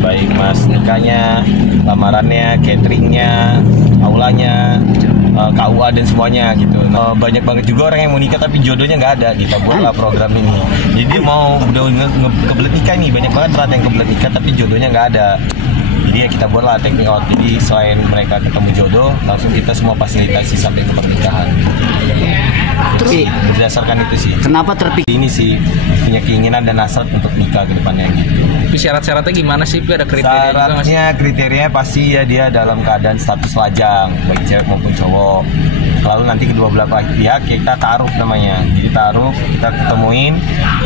baik mas nikahnya, lamarannya, cateringnya, aulanya, KUA dan semuanya gitu. Banyak banget juga orang yang mau nikah tapi jodohnya nggak ada. Kita buatlah program ini. Jadi dia mau udah kebelet nikah nih, banyak banget ternyata yang kebelet nikah tapi jodohnya nggak ada. Jadi ya kita buatlah take me out. Jadi selain mereka ketemu jodoh, langsung kita semua fasilitasi sampai ke pernikahan. Terus berdasarkan itu sih. Kenapa terpikir ini sih punya keinginan dan hasrat untuk nikah ke depannya gitu. Tapi syarat-syaratnya gimana sih? Ada kriteria syaratnya, kriterianya pasti ya dia dalam keadaan status lajang, baik cewek maupun cowok. Lalu nanti kedua belah pihak kita taruh namanya. Jadi taruh, kita ketemuin.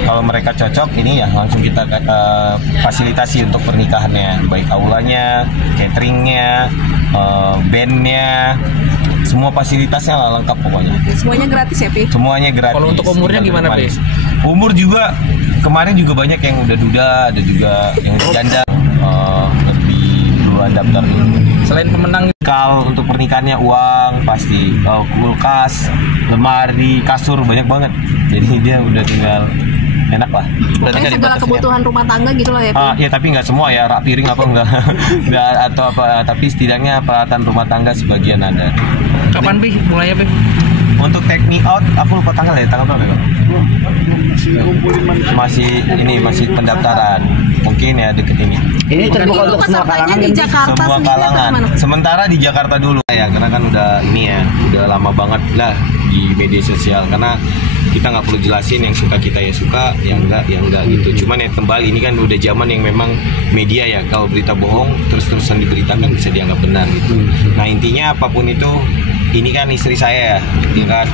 Kalau mereka cocok, ini ya langsung kita fasilitasi untuk pernikahannya, baik aulanya, cateringnya, bandnya, semua fasilitasnya lah lengkap pokoknya. Semuanya gratis ya, Pi? Semuanya gratis. Kalau untuk umurnya gimana, Pi? Umur juga kemarin juga banyak yang udah duda, ada juga yang janda, lebih duluan daftar dulu. Selain pemenang, kalau untuk pernikahannya uang pasti, kulkas, lemari, kasur banyak banget. Jadi dia udah tinggal enak lah. Pokoknya segala kebutuhan rumah tangga gitu lah ya, Pi? Ya tapi nggak semua ya, rak piring apa enggak, enggak atau apa. Tapi setidaknya peralatan rumah tangga sebagian ada. kapan Pi? Mulainya Pi? Untuk take me out, aku lupa tanggal ya, tanggal berapa? Masih pendaftaran, mungkin ya deket ini. Ini terbuka untuk semua kalangan di Jakarta semua kalangan. Sementara di Jakarta dulu ya, karena kan udah ini ya, udah lama banget lah di media sosial. Karena kita nggak perlu jelasin, yang suka kita ya suka, yang enggak ya enggak gitu. Cuman ya kembali ini kan udah zaman yang memang media ya, kalau berita bohong terus-terusan diberitakan bisa dianggap benar gitu. Nah intinya apapun itu, ini kan istri saya ya kan,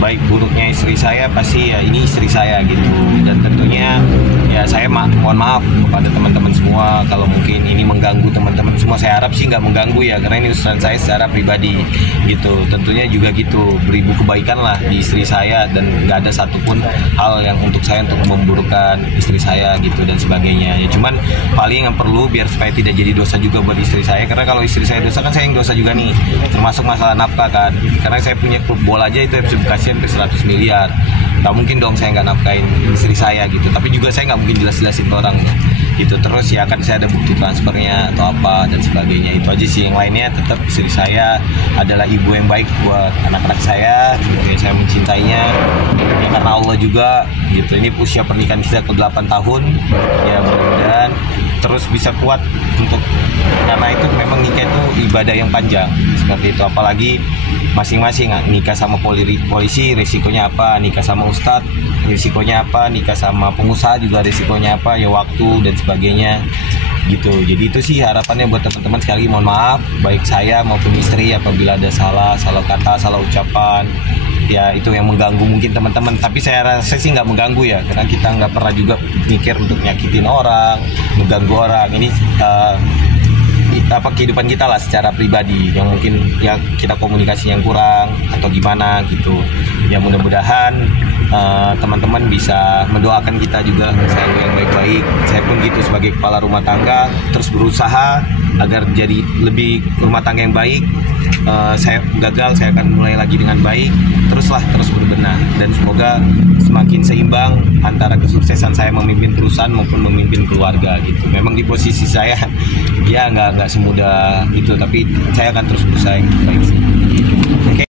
baik buruknya istri saya pasti ya ini istri saya gitu. Dan tentunya ya saya mohon maaf kepada teman-teman semua kalau mungkin ini mengganggu teman-teman semua. Saya harap sih nggak mengganggu ya, karena ini urusan saya secara pribadi gitu. Tentunya juga gitu, beribu kebaikan lah di istri saya, dan nggak ada satupun hal yang untuk saya untuk memburukkan istri saya gitu dan sebagainya. Ya cuman paling yang perlu biar supaya tidak jadi dosa juga buat istri saya, karena kalau istri saya dosa kan saya yang dosa juga nih, termasuk masalah nafkah kan. Karena saya punya klub bola aja itu FC Bekasi hampir 100 miliar. Gak mungkin dong saya nggak nafkain istri saya gitu. Tapi juga saya nggak mungkin jelas-jelasin ke orang gitu. Terus ya kan saya ada bukti transfernya atau apa dan sebagainya. Itu aja sih. Yang lainnya tetap istri saya adalah ibu yang baik buat anak-anak saya gitu. Ya, saya mencintainya ya karena Allah juga gitu. Ini usia pernikahan kita ke 8 tahun. Ya mudah-mudahan terus bisa kuat untuk, karena itu memang nikah itu ibadah yang panjang seperti itu. Apalagi masing-masing nikah sama polisi risikonya apa, nikah sama ustadz risikonya apa, nikah sama pengusaha juga risikonya apa, ya waktu dan sebagainya gitu. Jadi itu sih harapannya buat teman-teman. Sekali lagi mohon maaf baik saya maupun istri apabila ada salah kata, salah ucapan, ya itu yang mengganggu mungkin teman-teman. Tapi saya rasa sih nggak mengganggu ya, karena kita nggak pernah juga mikir untuk nyakitin orang, mengganggu orang. Ini kehidupan kita lah secara pribadi yang mungkin ya kita komunikasi yang kurang atau gimana gitu. Ya mudah-mudahan teman-teman bisa mendoakan kita juga selalu yang baik-baik. Saya pun gitu sebagai kepala rumah tangga terus berusaha agar jadi lebih rumah tangga yang baik. Saya gagal, saya akan mulai lagi dengan baik. Terus berbenah, dan semoga semakin seimbang antara kesuksesan saya memimpin perusahaan maupun memimpin keluarga gitu. Memang di posisi saya ya nggak semudah itu, tapi saya akan terus berusaha yang baik sih.